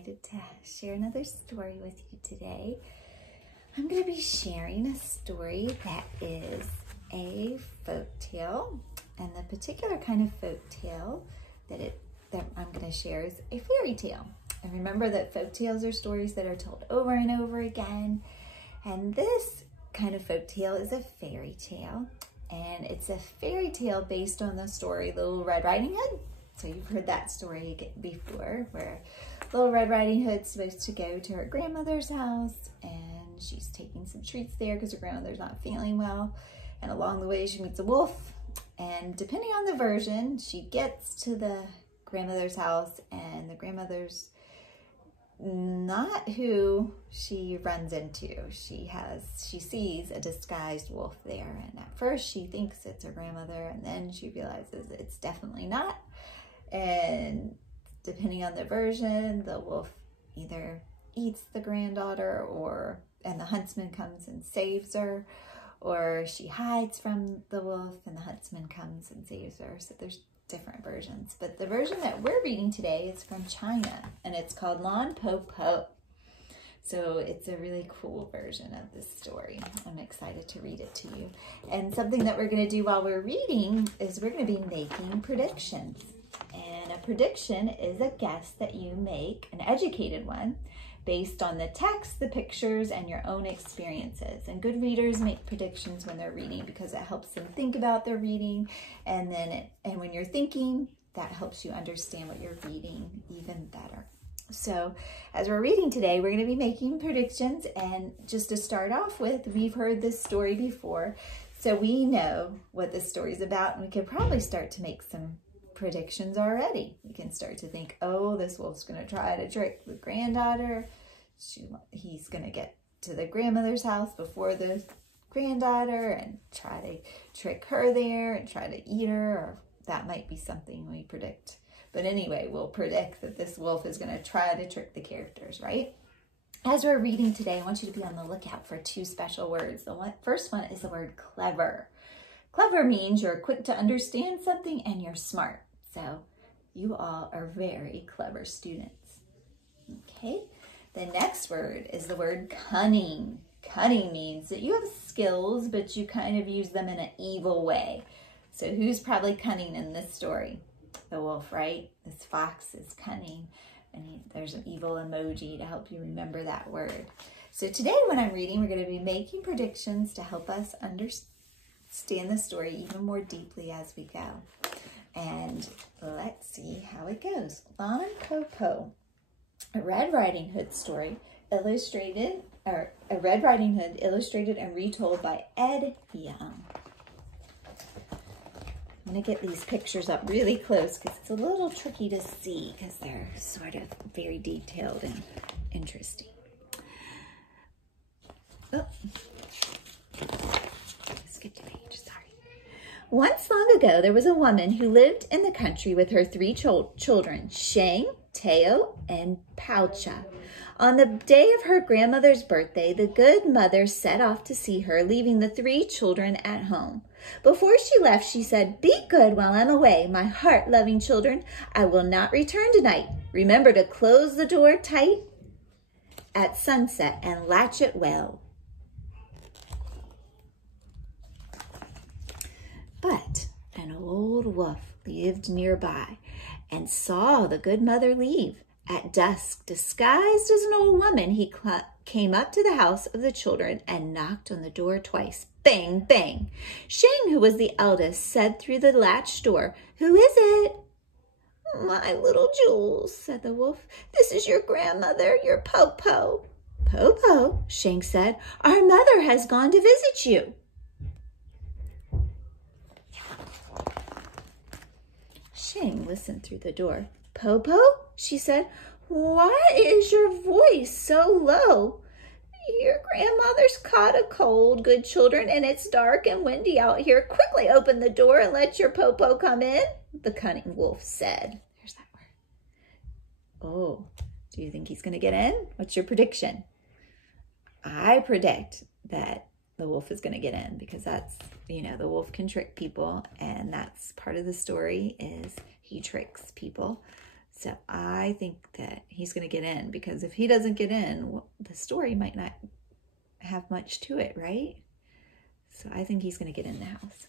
excited to share another story with you today. I'm going to be sharing a story that is a folk tale, and the particular kind of folk tale that I'm going to share is a fairy tale. And remember that folk tales are stories that are told over and over again, and this kind of folk tale is a fairy tale, and it's a fairy tale based on the story Little Red Riding Hood. So you've heard that story before, where Little Red Riding Hood's supposed to go to her grandmother's house, and she's taking some treats there because her grandmother's not feeling well. And along the way, she meets a wolf. And depending on the version, she gets to the grandmother's house, and the grandmother's not who she runs into. She sees a disguised wolf there, and at first she thinks it's her grandmother, and then she realizes it's definitely not. And depending on the version, the wolf either eats the granddaughter, and the huntsman comes and saves her, or she hides from the wolf and the huntsman comes and saves her. So there's different versions, but the version that we're reading today is from China, and it's called Lan Po Po. So it's a really cool version of this story. I'm excited to read it to you. And something that we're going to do while we're reading is we're going to be making predictions. And a prediction is a guess that you make, an educated one, based on the text, the pictures, and your own experiences. And good readers make predictions when they're reading because it helps them think about their reading. And when you're thinking, that helps you understand what you're reading even better. So as we're reading today, we're going to be making predictions. And just to start off with, we've heard this story before, so we know what this story's about, and we could probably start to make some predictions already. You can start to think, oh, this wolf's going to try to trick the granddaughter. He's going to get to the grandmother's house before the granddaughter and try to trick her there and try to eat her, or that might be something we predict. But anyway, we'll predict that this wolf is going to try to trick the characters, right? As we're reading today, I want you to be on the lookout for two special words. The first one is the word clever. Clever means you're quick to understand something and you're smart. So you all are very clever students. Okay, the next word is the word cunning. Cunning means that you have skills, but you kind of use them in an evil way. So who's probably cunning in this story? The wolf, right? This fox is cunning, and there's an evil emoji to help you remember that word. So today when I'm reading, we're going to be making predictions to help us understand the story even more deeply as we go. And let's see how it goes. Lan Po Po, a Red Riding Hood story illustrated and retold by Ed Young. I'm going to get these pictures up really close because it's a little tricky to see because they're sort of very detailed and interesting. Oh, skipped a page, sorry. Once long ago, there was a woman who lived in the country with her three children, Sheng, Teo, and Paucha. On the day of her grandmother's birthday, the good mother set off to see her, leaving the three children at home. Before she left, she said, "Be good while I'm away, my heart-loving children. I will not return tonight. Remember to close the door tight at sunset and latch it well." But an old wolf lived nearby and saw the good mother leave. At dusk, disguised as an old woman, he came up to the house of the children and knocked on the door twice. Bang, bang. Sheng, who was the eldest, said through the latched door, "Who is it?" "My little Jules," said the wolf. "This is your grandmother, your Po-Po." "Po-Po," Sheng said, "our mother has gone to visit you." Sheng listened through the door. "Po-Po," she said, "why is your voice so low?" "Your grandmother's caught a cold, good children, and it's dark and windy out here. Quickly open the door and let your Po-Po come in," the cunning wolf said. There's that word. Oh, do you think he's going to get in? What's your prediction? I predict that the wolf is going to get in because that's, the wolf can trick people, and that's part of the story is he tricks people. So I think that he's going to get in, because if he doesn't get in, well, the story might not have much to it, right? So I think he's going to get in the house.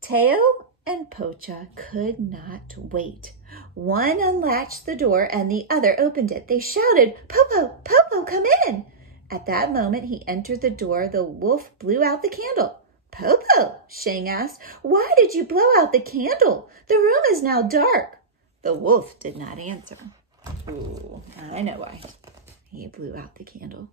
Teo and Pocha could not wait. One unlatched the door and the other opened it. They shouted, "Popo, Popo, come in." At that moment he entered the door. The wolf blew out the candle. "Popo," Shang asked, "why did you blow out the candle? The room is now dark." The wolf did not answer. Ooh, I know why he blew out the candle.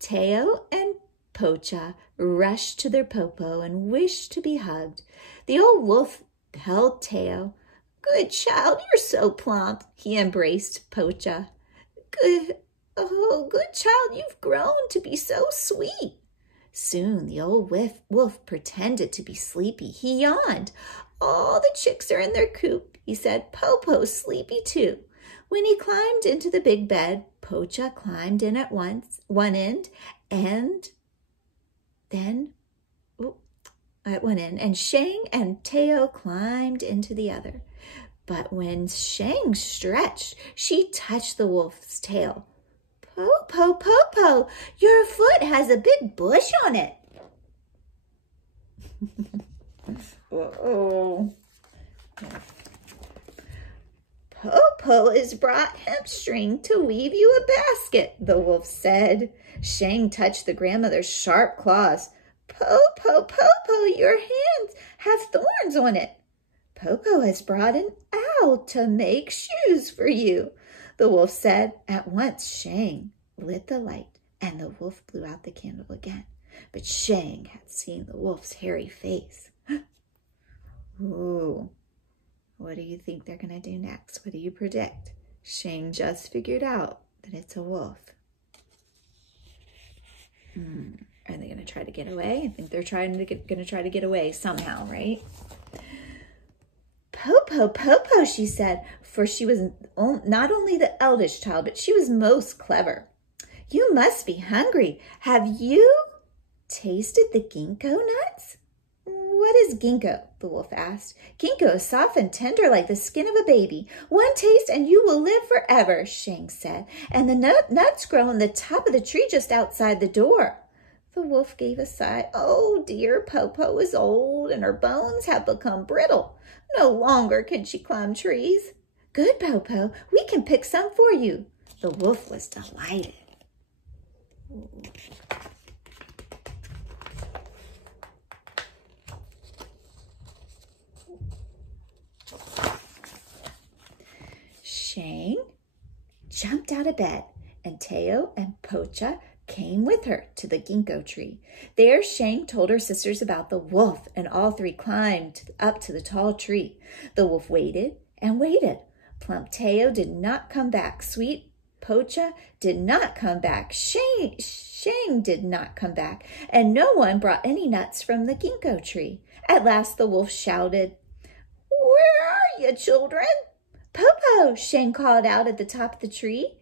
Teo and Pocha rushed to their Popo and wished to be hugged. The old wolf held Teo. "Good child, you're so plump." He embraced Pocha. Good child, you've grown to be so sweet." Soon the old wolf pretended to be sleepy. He yawned. "All the chicks are in their coop," he said. "Popo's sleepy too." When he climbed into the big bed, Pocha climbed in at one end, and Shang and Teo climbed into the other. But when Shang stretched, she touched the wolf's tail. "Popo, Popo, your foot has a big bush on it." Uh-oh. "Popo has brought hemp string to weave you a basket," the wolf said. Shang touched the grandmother's sharp claws. "Popo, Popo, your hands have thorns on it." "Popo has brought an owl to make shoes for you," the wolf said. At once Shang lit the light and the wolf blew out the candle again. But Shang had seen the wolf's hairy face. Ooh, what do you think they're going to do next? What do you predict? Shang just figured out that it's a wolf. Are they going to try to get away? I think they're going to try to get away somehow, right? "Popo, Popo," she said, for she was not only the eldest child, but she was most clever. "You must be hungry. Have you tasted the ginkgo nuts?" "What is ginkgo?" the wolf asked. "Ginkgo is soft and tender like the skin of a baby. One taste and you will live forever," Shang said. "And the nuts grow on the top of the tree just outside the door." The wolf gave a sigh. "Oh dear, Popo is old and her bones have become brittle. No longer can she climb trees." "Good, Popo, we can pick some for you." The wolf was delighted. Shang jumped out of bed, and Teo and Pocha came with her to the ginkgo tree. There Shang told her sisters about the wolf, and all three climbed up to the tall tree. The wolf waited and waited. Plump Teo did not come back. Sweet Pocha did not come back. Shang did not come back, and no one brought any nuts from the ginkgo tree. At last the wolf shouted, "Where are you, children?" "Popo," Shang called out at the top of the tree.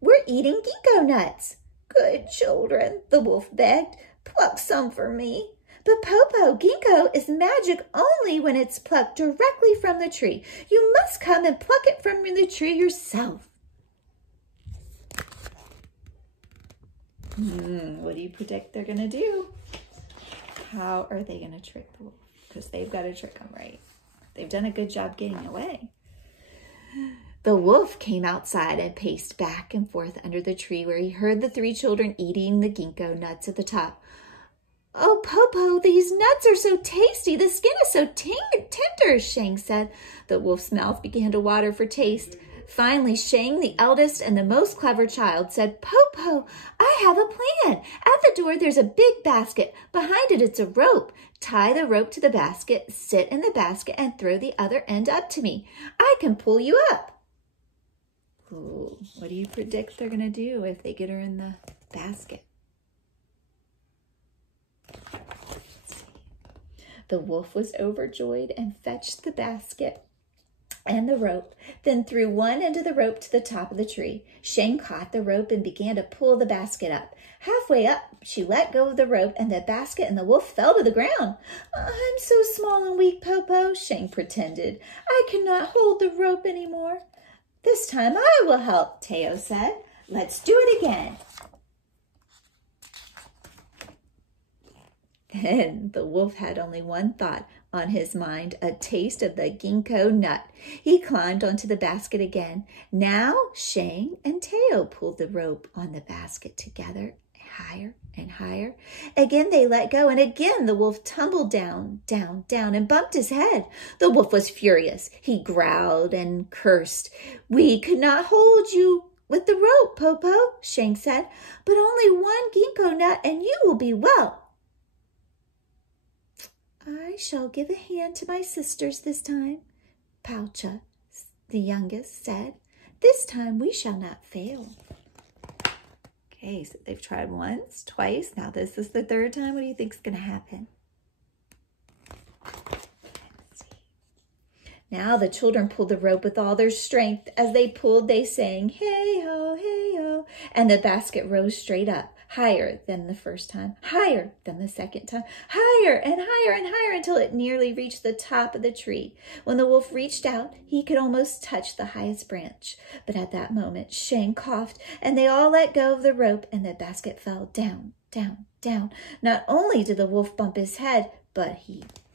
"We're eating ginkgo nuts." "Good children," the wolf begged, "pluck some for me." "But Popo, ginkgo is magic only when it's plucked directly from the tree. You must come and pluck it from the tree yourself." What do you predict they're going to do? How are they going to trick the wolf? Because they've got to trick him, right? They've done a good job getting away. The wolf came outside and paced back and forth under the tree where he heard the three children eating the ginkgo nuts at the top. "Oh, Popo, these nuts are so tasty. The skin is so tender," Shang said. The wolf's mouth began to water for taste. Finally, Shang, the eldest and the most clever child, said, "Popo, I have a plan. At the door, there's a big basket. Behind it, it's a rope. Tie the rope to the basket, sit in the basket, and throw the other end up to me. I can pull you up." Ooh, what do you predict they're going to do if they get her in the basket? Let's see. The wolf was overjoyed and fetched the basket and the rope, then threw one end of the rope to the top of the tree. Shang caught the rope and began to pull the basket up. Halfway up, she let go of the rope, and the basket and the wolf fell to the ground. "I'm so small and weak, Popo," Shang pretended. "I cannot hold the rope anymore." This time I will help, Teo said. Let's do it again. Then the wolf had only one thought on his mind, a taste of the ginkgo nut. He climbed onto the basket again. Now Shang and Teo pulled the rope on the basket together, higher and higher. Again they let go, and again the wolf tumbled down, down, down, and bumped his head. The wolf was furious. He growled and cursed. "We could not hold you with the rope, Popo," Shang said, "but only one ginkgo nut and you will be well." "I shall give a hand to my sisters this time," Poucha, the youngest, said. "This time we shall not fail." Okay, so they've tried once, twice. Now this is the third time. What do you think is going to happen? Let's see. Now the children pulled the rope with all their strength. As they pulled, they sang, "Hey-ho, hey-ho," and the basket rose straight up, higher than the first time, higher than the second time, higher and higher and higher until it nearly reached the top of the tree. When the wolf reached out, he could almost touch the highest branch. But at that moment, Shang coughed, and they all let go of the rope, and the basket fell down, down, down. Not only did the wolf bump his head, but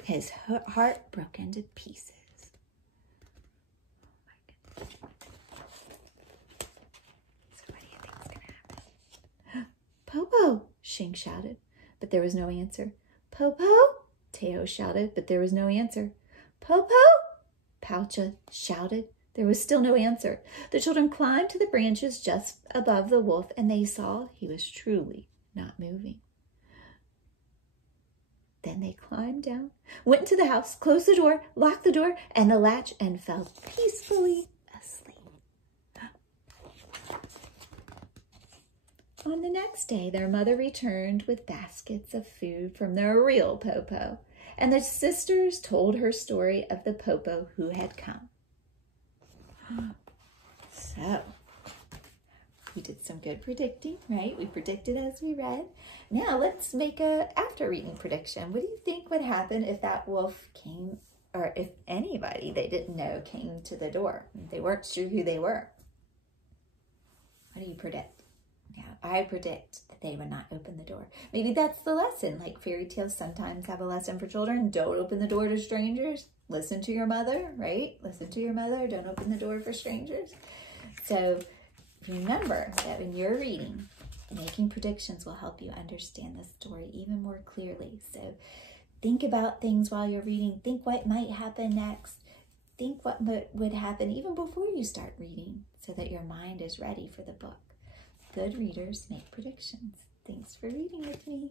his heart broke into pieces. "Popo," Shing shouted, but there was no answer. "Popo," Teo shouted, but there was no answer. "Popo," Poucha shouted. There was still no answer. The children climbed to the branches just above the wolf, and they saw he was truly not moving. Then they climbed down, went into the house, closed the door, locked the door and the latch, and fell peacefully asleep. On the next day, their mother returned with baskets of food from their real Popo, and the sisters told her story of the Popo who had come. So, we did some good predicting, right? We predicted as we read. Now let's make a after reading prediction. What do you think would happen if that wolf came, or if anybody they didn't know came to the door? They weren't sure who they were. What do you predict? Yeah, I predict that they would not open the door. Maybe that's the lesson. Like fairy tales sometimes have a lesson for children. Don't open the door to strangers. Listen to your mother, right? Listen to your mother. Don't open the door for strangers. So remember that when you're reading, making predictions will help you understand the story even more clearly. So think about things while you're reading. Think what might happen next. Think what would happen even before you start reading so that your mind is ready for the book. Good readers make predictions. Thanks for reading with me.